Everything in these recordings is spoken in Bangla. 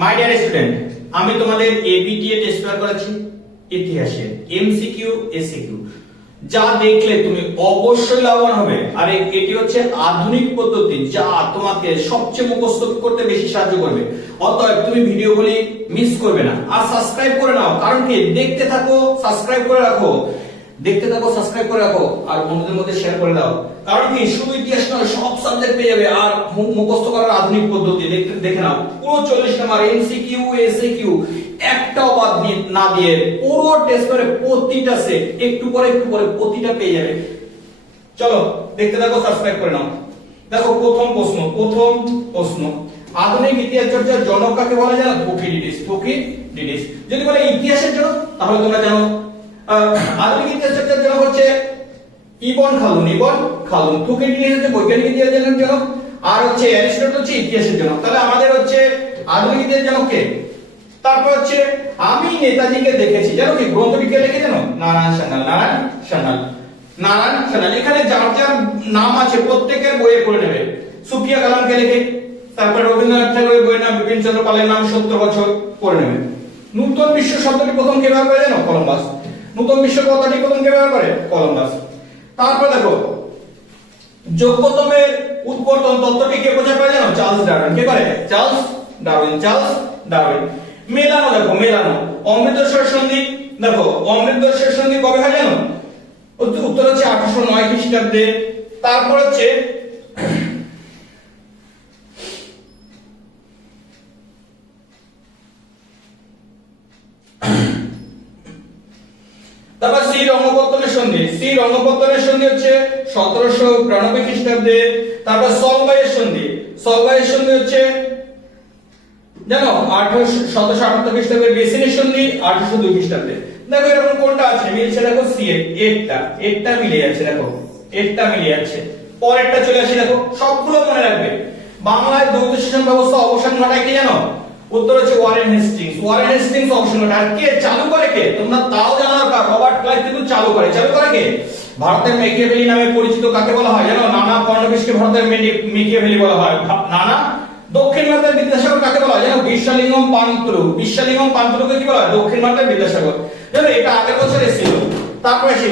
মাই ডিয়ার স্টুডেন্ট, আমি তোমাদের এবিটিএ টেস্ট পেপার করাচ্ছি ইতিহাসে এমসিকিউ এসিকিউ। যা দেখলে তুমি অবশ্যই লাভবান হবে। আর এটি হচ্ছে আধুনিক পদ্ধতি যা তোমাকে সবচেয়ে মুখস্থ করতে বেশি সাহায্য করবে। অতএব তুমি ভিডিওগুলি মিস করবে না। আর সাবস্ক্রাইব করে নাও, কারণ কি দেখতে থাকো, সাবস্ক্রাইব করে রাখো, দেখতে থাকো, সাবস্ক্রাইব করে রাখো, আর বন্ধুদের মধ্যে শেয়ার করে দাও। কারণ কি শুধু ইতিহাস নয়, সব সাবজেক্ট পেয়ে যাবে। আর মুখস্থ করার আধুনিক পদ্ধতি দেখে নাও। পুরো 40 নাম্বার এমসিকিউ এসিকিউ একটাও বাদ না দিয়ে পুরো টেস্ট করে প্রতিটা সেট একটু পরে প্রতিটা পেয়ে যাবে। চলো দেখতে থাকো, সাবস্ক্রাইব করে নাও। দেখো প্রথম প্রশ্ন, আধুনিক ইতিহাস চর্চার জনক কাকে বলা যায়? থুকিডিডিস। যদি বলে ইতিহাসের জনক, তাহলে তোমরা জানো আধুনিক ইতিহাস চর্চার জনক হচ্ছে ইবন খালদুন। থুকিডিডিস হচ্ছে বৈজ্ঞানিক ইতিহাসের জনক, আর হচ্ছে অ্যারিস্টটল হচ্ছে ইতিহাসের জনক। তাহলে আমাদের হচ্ছে আধুনিক ইতিহাস জনক কে? তারপর হচ্ছে আমি নেতাজিকে দেখেছি, জানো কি গ্রন্থটি কে লিখে জানো? নারায়ণ সান্যাল। এখানে যার যার নাম আছে প্রত্যেকের বইয়ে পড়ে নেবে। সুফিয়া কালামকে লিখে, তারপর রবীন্দ্রনাথ ঠাকুরের বইয়ের নাম, বিপিন চন্দ্র পালের নাম 70 বছর পড়ে নেবে। নূতন বিশ্ব শব্দটি প্রথম কে ব্যবহার করে জানো? কলম্বাস। নূতন বিশ্ব কথাটি প্রথম কে ব্যবহার করে? কলম্বাস। তারপর দেখো যোগ্যতমের উৎপত্তন তত্ত্বটি কে প্রচার করে জানো? Charles Darwin. কে করে? Charles Darwin. মেলানো, দেখো মেলানো। অমৃতসর সন্ধি, দেখো অমৃতসর সন্ধি কবে হয় জানো? উত্তর হচ্ছে 1809 খ্রিস্টাব্দে। তারপর হচ্ছে তারপর শ্রীরঙ্গপত্তনের সন্ধি হচ্ছে 1792 খ্রিস্টাব্দে। তারপর সলবাইয়ের সন্ধি হচ্ছে জানো 1778 খ্রিস্টাব্দে। বেসিনের সন্ধি 1802 খ্রিস্টাব্দে। দেখো এরকম কোনটা আছে মিলছে? দেখো সি এটটা মিলে যাচ্ছে, দেখো এটটা মিলে যাচ্ছে। পরেরটা চলে আসি, দেখো সবগুলো মনে রাখবে। বাংলায় দ্বৈত শাসন ব্যবস্থা অবসান ঘটায় কে জানো? উত্তর হচ্ছে ওয়ারেন হেস্টিংস অবসান ঘটায়। আর কে চালু করে? কে তোমরা তাও জানো দরকার। রবার্ট ক্লাইভ কিন্তু চালু করে কে? ভারতের মেকিয়াভেলি নামে পরিচিত কাকে বলা হয় জানো? নানা কর্ণবিশকে ভারতের মেকিয়াভেলি বলা হয়। নানা দক্ষিণ ভারতের বিদ্যাসাগর কাকে বলা হয় জানো? বিশ্বালিঙ্গম পান্তুলুকে কি বলা হয়? দক্ষিণ ভারতের বিদ্যাসাগর। জানো এটা আগের বছর এসেছিল। তারপরে আসি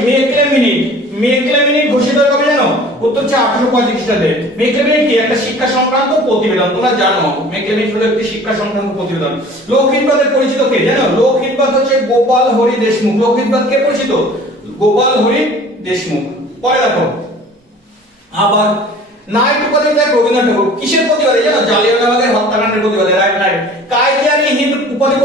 মেকলে মিনিট ঘোষিত হয় কবে জানো? উত্তর হচ্ছে 1835 খ্রিস্টাব্দে। মেকলে মিনিট কি? একটা শিক্ষা সংক্রান্ত প্রতিবেদন। তোমরা জানো মেকলে মিনিট হলো একটি শিক্ষা সংক্রান্ত প্রতিবেদন। লোকহিতবাদের পরিচিত কে জানো? লোকহিতবাদ হচ্ছে গোপাল হরি দেশমুখ। লোকহিতবাদ কে পরিচিত? গোপাল হরি দেশমুখ। পরে দেখো আবার নাইট উপাধি দেয় রবীন্দ্রনাথ ঠাকুর। কিসের প্রতিবাদে জানো? জালিয়ানওয়ালাবাগের হত্যাকাণ্ডের প্রতিবাদে। রাইট। কায়দে-ই হিন্দ উপাধি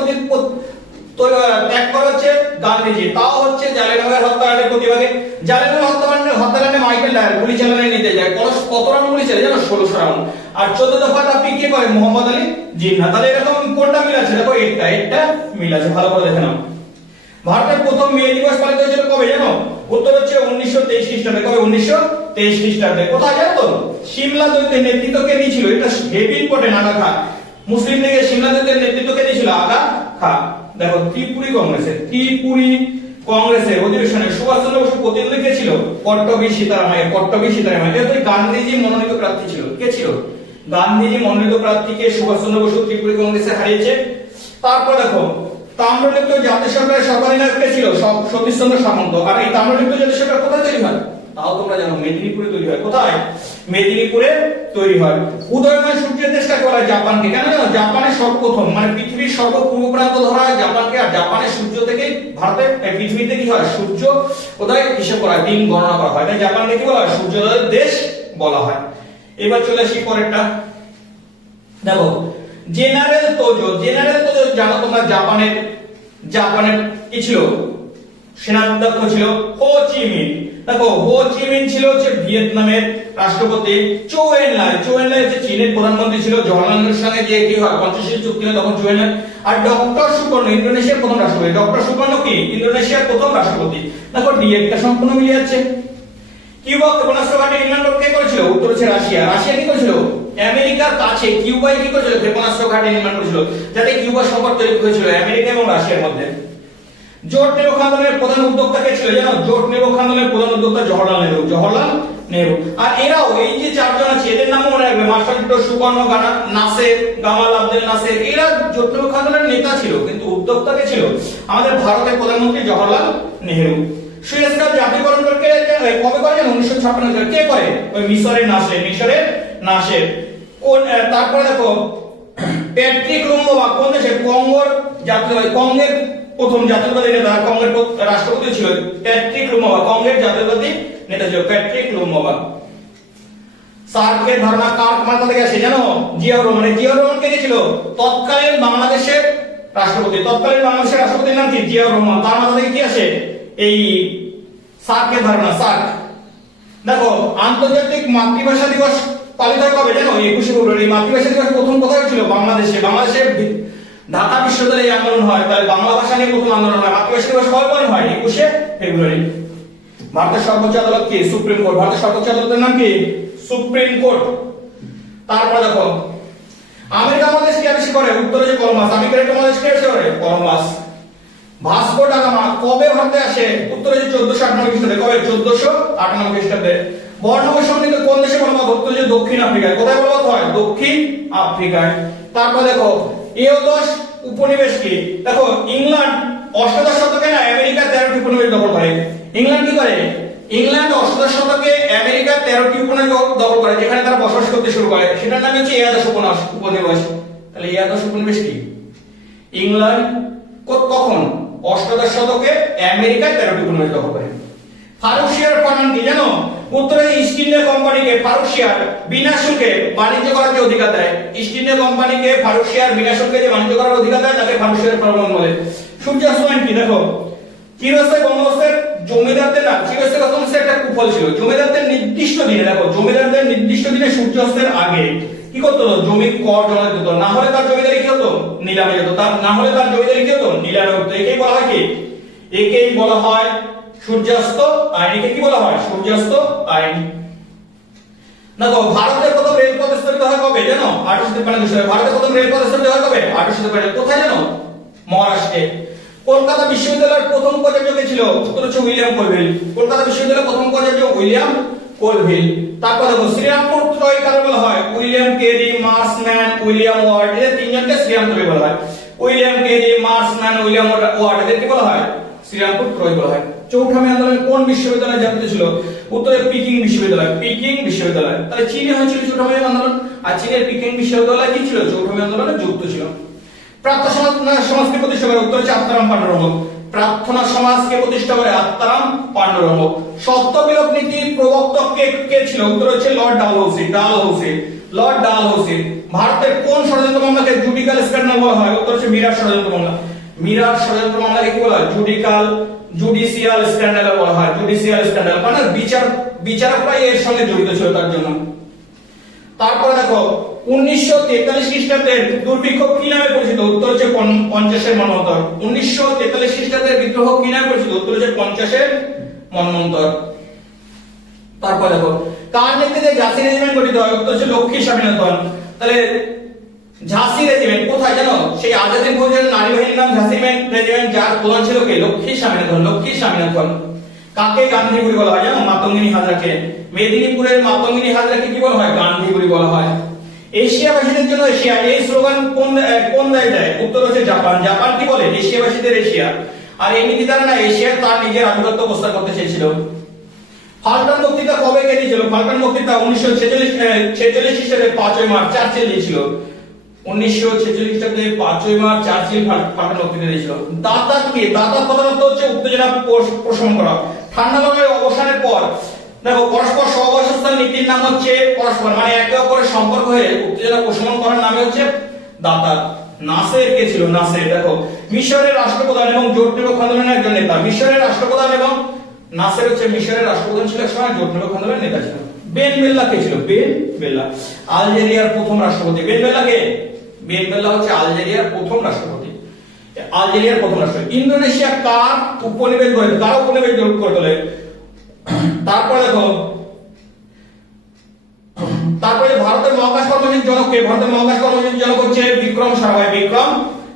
তো ত্যাগ করা হচ্ছে গান্ধীজি, তাও হচ্ছে জালিয়ানওয়ালাবাগের হত্যাকাণ্ডের প্রতিবাদে। জালিয়ানওয়ালাবাগের হত্যাকাণ্ডে মাইকেল ডায়ার গুলি চালানোর নির্দেশ দেয়। কত রাউন্ড গুলি চালায় জানো? 1600 রাউন্ড। আর 14 দফা দাবি কে করে? মোহাম্মদ আলী জিন্নাহ। তাহলে এরকম কোনটা মিল আছে? দেখো এটা মিল আছে, ভালো করে দেখে নাও। ভারতের প্রথম মে দিবস পালিত হয়েছিল কবে জানো? উত্তর হচ্ছে 1923 খ্রিস্টাব্দে। কবে? 1923 খ্রিস্টাব্দে। কোথায় জানো তো? সিমলা দ্বৈতের নেতৃত্ব কে দিয়েছিল? এটা হেভি ইম্পর্টেন্ট। আগা খান। মুসলিম লীগের সিমলা দ্বৈতের নেতৃত্ব কে দিয়েছিল? আগা খান। দেখো ত্রিপুরি কংগ্রেসের অধিবেশনে সুভাষচন্দ্র বসু প্রতিনিধি কে ছিল? পট্টবী সীতারামাইয়া। এত গান্ধীজি মনোনীত প্রার্থী ছিল। কে ছিল? গান্ধীজি মনোনীত প্রার্থীকে সুভাষচন্দ্র বসু ত্রিপুরি কংগ্রেসে হারিয়েছে। তারপর দেখো তাম্রলিপ্ত জাতীয় সরকারের সর্বাধিনায়ক কে ছিল? সতীশচন্দ্র সামন্ত। আর এই তাম্রলিপ্ত জাতীয় সরকার কোথায় তৈরি হয়? তাও তোমরা জানো মেদিনীপুরে তৈরি হয়। কোথায়? মেদিনীপুরে তৈরি হয়। উদয়মান সূর্যের দেশ কাকে বলা হয়? জাপানকে। কেন জানো? জাপানের সর্বপ্রথম মানে পৃথিবীর সর্বপূর্ব প্রান্ত ধরা হয় জাপানকে। আর জাপানের সূর্য থেকে ভারতের পৃথিবীতে কি হয়? সূর্য কোথায় হিসাব করা হয়, দিন গণনা করা হয়। তাই জাপানকে কি বলা হয়? সূর্যোদয়ের দেশ বলা হয়। এবার চলে আসি পরেরটা। দেখো জেনারেল তোজো জানো তোমরা? জাপানের কি ছিল? সেনাধ্যক্ষ ছিল হো চি মিন। দেখো হো চি মিন ছিল হচ্ছে ভিয়েতনামের রাষ্ট্রপতি। চৌ এন লাই হচ্ছে চীনের প্রধানমন্ত্রী ছিল। জওহরলাল নেহরুর সঙ্গে যে কি হয় পঞ্চশীল চুক্তি হয় তখন চৌ এন লাই। আর ডক্টর সুকর্ণ ইন্দোনেশিয়ার প্রথম রাষ্ট্রপতি। ডক্টর সুকর্ণ কি? ইন্দোনেশিয়ার প্রথম রাষ্ট্রপতি। দেখো ডিএটা সম্পূর্ণ মিলে যাচ্ছে। কিউবা ক্ষেপণাস্ত্র ঘাঁটি নির্মাণ কে করেছিল? উত্তর হচ্ছে রাশিয়া কি করেছিল? আমেরিকার কাছে কিউবায় কি করেছিল? ক্ষেপণাস্ত্র ঘাঁটি নির্মাণ করেছিল, যাতে কিউবা সংকট তৈরি হয়েছিল আমেরিকা এবং রাশিয়ার মধ্যে। জোট নিরপেক্ষ আন্দোলনের প্রধান উদ্যোক্তা কে ছিল জানো? জোট নিরপেক্ষ আন্দোলনের প্রধান উদ্যোক্তা জওহরলাল নেহরু, জওহরলাল নেহরু। আর এরাও এই যে চারজন আছে এদের নামও মনে রাখবে, মাস্টারপিণ্ড, সুবর্ণ, নাসের, গামাল আব্দেল নাসের, এরা জোট নিরপেক্ষ আন্দোলনের নেতা ছিল, কিন্তু উদ্যোক্তা কে ছিল? আমাদের ভারতের প্রধানমন্ত্রী জওহরলাল নেহরু। সুয়েজ খাল জাতীয়করণ কবে করে জানো? 1956 সালে। কে করে? ওই মিশরের নাসের। কোন তারপরে দেখো প্যাট্রিক লুমুম্বা কোন দেশে? কঙ্গোর কঙ্গের প্রথম জাতীয়তাবাদী নেতা, কঙ্গের রাষ্ট্রপতি ছিল প্যাট্রিক লুমুম্বা, কঙ্গের জাতীয়তাবাদী নেতা ছিল প্যাট্রিক লুমুম্বা। সার্কের ধারণা কার মাথা থেকে আসে জানো? জিয়াউর রহমান। জিয়াউর রহমান কে ছিল? তৎকালীন বাংলাদেশের রাষ্ট্রপতি। তৎকালীন বাংলাদেশের রাষ্ট্রপতির নাম কি? জিয়াউর রহমান। তার মাথা থেকে কি আসে? এই সার্কের ধারণা, সার্ক। দেখো আন্তর্জাতিক মাতৃভাষা দিবস পালিত হয় কবে জানো? 21শে ফেব্রুয়ারি। মাতৃভাষা দিবস প্রথম কোথায় হয়েছিল? বাংলাদেশে। বাংলাদেশের ঢাকা বিশ্ববিদ্যালয়ে এই আন্দোলন হয়, তাহলে বাংলা ভাষা নিয়ে প্রথম আন্দোলন হয়। মাতৃভাষা দিবস কবে পালন হয়? 21শে ফেব্রুয়ারি। ভারতের সর্বোচ্চ আদালত কি? Supreme court. ভারতের সর্বোচ্চ আদালতের নাম কি? Supreme court. তারপর দেখো আমেরিকা মহাদেশ কে আবিষ্কার করে? উত্তরে যে কলম্বাস। আমেরিকা মহাদেশ কে আবিষ্কার করে? কলম্বাস। ভাস্কো ডা গামা কবে ভারতে আসে? উত্তরে যে 1498 খ্রিস্টাব্দে। কবে? 1498 খ্রিস্টাব্দে। বর্ণবৈষম্য কোন দেশে বলবৎ? উত্তরে যে দক্ষিণ আফ্রিকায়। কোথায় বলবৎ হয়? দক্ষিণ আফ্রিকায়। তারপর দেখো এওদশ উপনিবেশ কি? দেখো ইংল্যান্ড অষ্টাদশ শতকে না আমেরিকা 13টি উপনিবেশ দখল করে। ইংল্যান্ড কি করে? ইংল্যান্ড অষ্টাদশ শতকে আমেরিকা 13টি উপনিবেশ দখল করে, যেখানে তারা বসবাস করতে শুরু করে। সেটার নাম হচ্ছে একাদশ উপনিবেশ। তাহলে একাদশ উপনিবেশ কি? ইংল্যান্ড কখন? অষ্টাদশ শতকে আমেরিকায় 13টি উপনিবেশ দখল করে। ফারুশিয়ার ফরমান কি জানো? উত্তরে ইস্ট ইন্ডিয়া কোম্পানিকে ফারুশিয়ার বিনা শুল্কে বাণিজ্য করার যে অধিকার দেয়, ইস্ট ইন্ডিয়া কোম্পানিকে ফারুশিয়ার বিনা শুল্কে যে বাণিজ্য করার অধিকার দেয় তাকে ফারুশিয়ার ফরমান বলে। সূর্যাস্তমান কি? দেখো চিরস্থায়ী বন্দোবস্তের জমিদারদের না, চিরস্থায়ী বন্দোবস্তের একটা কুফল ছিল। জমিদারদের নির্দিষ্ট দিনে, দেখো জমিদারদের নির্দিষ্ট দিনে সূর্যাস্তের আগে কি করতে হতো? জমির কর জমা দিতে হতো, না হলে তার জমিদারি কি হতো? নিলামে যেত। তার না হলে তার জমিদারি কি হতো? নিলামে হতো। একেই বলা হয় কি? একেই বলা হয় সূর্যাস্ত আইন। একে কি বলা হয়? সূর্যাস্ত আইন। দেখো ভারতের প্রথম রেলপথ স্থাপিত হয় কবে জানো? 1853 সালে। ভারতের প্রথম রেলপথ স্থাপিত হয় কবে? 1853। কোথায় জানো? মহারাষ্ট্রে। কলকাতা বিশ্ববিদ্যালয়ের প্রথম উপাচার্য কে ছিল? উত্তর হচ্ছে উইলিয়াম কোলভিল। কলকাতা বিশ্ববিদ্যালয়ের প্রথম উপাচার্য উইলিয়াম কোলভিল। তারপর দেখো শ্রীরামপুর ত্রয়ী কাকে বলা হয়? William Carey, Marshman, William word. এদের তিনজনকে শ্রীরামপুর ত্রয়ী বলা হয়। William Carey, Marshman, William word, এদের কি বলা হয়? শ্রীরামপুর ত্রয়ী বলা হয়। চৌঠা মে আন্দোলন কোন বিশ্ববিদ্যালয়ে জাতীয় ছিল? উত্তরে পিকিং বিশ্ববিদ্যালয়। পিকিং বিশ্ববিদ্যালয়। তাহলে চীনে হয়েছিল চৌঠা মে আন্দোলন, আর চীনের পিকিং বিশ্ববিদ্যালয় কি ছিল? চৌঠা মে আন্দোলনে যুক্ত ছিল। প্রার্থনা সমাজকে প্রতিষ্ঠা করে? উত্তর হচ্ছে আত্মারাম পাণ্ডুরঙ্গ। প্রার্থনা সমাজকে প্রতিষ্ঠা করে আত্মারাম পাণ্ডুরঙ্গ। সত্য বিলোপ নীতির প্রবর্তক কে ছিল? উত্তর হচ্ছে লর্ড ডালহৌসি। লর্ড ডালহৌসি। ভারতের কোন ষড়যন্ত্র মামলাকে জুডিশিয়াল স্ক্যান্ডাল বলা হয়? উত্তর হচ্ছে মিরার ষড়যন্ত্র মামলা। মিরার ষড়যন্ত্র মামলাকে কি বলা হয়? জুডিশিয়াল স্ক্যান্ডাল বলা হয়। জুডিশিয়াল স্ক্যান্ডাল মানে বিচারকরাই এর সঙ্গে জড়িত ছিল তার জন্য। তারপরে দেখো 1943 খ্রিস্টাব্দের দুর্ভিক্ষ কি নামে পরিচিত? উত্তর হচ্ছে 50-এর মন্বন্তর। 1943 খ্রিস্টাব্দের বিদ্রোহ কি নামে পরিচিত? উত্তর হচ্ছে 50-এর মন্বন্তর। তারপর দেখো কার নেতৃত্বে ঝাঁসি রেজিমেন্ট গঠিত হয়? উত্তর হচ্ছে লক্ষ্মী স্বামীনাথন। তাহলে ঝাঁসি রেজিমেন্ট কোথায় জানো? সেই আজাদী ফৌজের নারী বাহিনীর নাম ঝাঁসি রেজিমেন্ট, যার প্রধান ছিল কে? লক্ষ্মী স্বামীনাথন। কাকে গান্ধীগুড়ি বলা হয় জানো? মাতঙ্গিনী হাজরাকে। মেদিনীপুরের মাতঙ্গিনী হাজরাকে কি বলা হয়? গান্ধীগুড়ি বলা হয়। এশিয়াবাসীদের জন্য এশিয়া, এই স্লোগান কোন দেশ দেয়? উত্তর হচ্ছে জাপান। জাপান কি বলে? এশিয়াবাসীদের এশিয়া। আর এই নীতি দ্বারা না এশিয়া তার নিজের আধিপত্য প্রস্তাব করতে চেয়েছিল। ফাল্টন বক্তৃতা কবে কে দিয়েছিল? ফাল্টন বক্তৃতা 1946 খ্রিস্টাব্দে 5ই মার্চ চার্চিল দিয়েছিল। 1946 খ্রিস্টাব্দে 5ই মার্চ চার্চিল ফাল্টন বক্তৃতা দিয়েছিল। দাতা কি? দাতা কথার অর্থ হচ্ছে উত্তেজনা প্রশমন করা। ঠান্ডা লড়াইয়ের অবসানের পর দেখো পরস্পর সহবাসস্থান নীতির নাম হচ্ছে পরস্পর মানে একে অপরের সম্পর্ক হয়ে উত্তেজনা প্রশমন করার নামে হচ্ছে দাতা। নাসের কে ছিল? নাসের দেখো মিশরের রাষ্ট্রপ্রধান এবং জোট নিরপেক্ষ আন্দোলনের একজন নেতা। মিশরের রাষ্ট্রপ্রধান এবং নাসের হচ্ছে মিশরের রাষ্ট্রপ্রধান ছিল, একসময় জোট নিরপেক্ষ আন্দোলনের নেতা ছিল। বেন বেল্লা কে ছিল? বেন বেল্লা আলজেরিয়ার প্রথম রাষ্ট্রপতি। বেন বেল্লা কে? বেন বেল্লা হচ্ছে আলজেরিয়ার প্রথম রাষ্ট্রপতি। আলজেরিয়ার প্রথম রাষ্ট্রপতি। ইন্দোনেশিয়া কার উপনিবেশ গড়ে? কার উপনিবেশ গড়ে তোলে? তারপরে দেখো তারপরে ভারতের মহাকাশ কর্মসূচির জনক কে? ভারতের মহাকাশ কর্মসূচির জনক হচ্ছে বিক্রম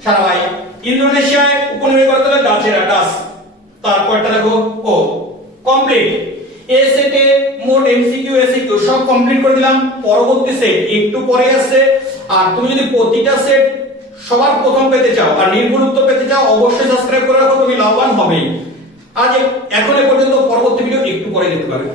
সারাভাই। ইন্দোনেশিয়ায় উপনিবেশ করতে হলে ডাচেরা ডাস। তারপরটা দেখো ও কমপ্লিট। এ সেটে মোট এমসিকিউ এসিকিউ সব কমপ্লিট করে দিলাম। পরবর্তী সেট একটু পরে আসছে। আর তুমি যদি প্রতিটা সেট সবার প্রথম পেতে চাও আর নির্ভুল উত্তর পেতে চাও, অবশ্যই সাবস্ক্রাইব করে রাখো, তুমি লাভবান হবেই। আজ এখন এ পর্যন্ত, পরবর্তী ভিডিও একটু পরে দেখতে পাবে।